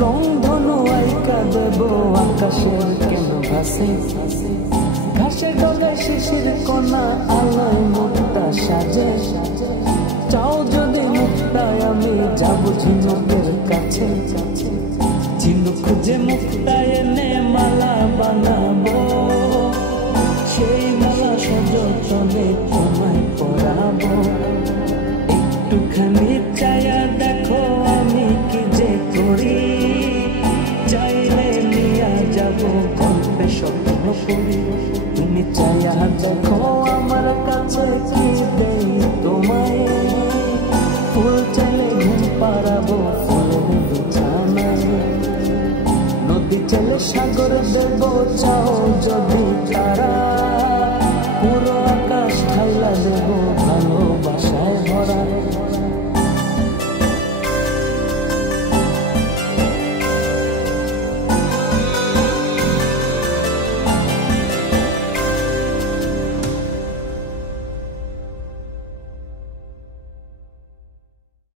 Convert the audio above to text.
রংধনু আইকা দেব আকাশের কেন ভাসে, ঘাসে ডলে শিশির কণা আলোয় মুক্তা সাজে। চাও যদি মুক্তায় আমি যাব ঝিনুকের কাছে, ঝিনুক খুঁজে মুক্তায় এনে মালা বানাবো, সেই মালা সযতনে তোমায় পরাবো। একটুখানি চায়া দেখো আমি কি যে করি, চাইলে নিয়া যাব গল্পে স্বপ্ন করি। তুমি চায়া দেখো আমার কাছে কি দেই তোমায়, ফুল চাইলে ঘুম পাড়াবো ফুলের বিছানায়, নদী চাইলে সাগর দেব চাও যদি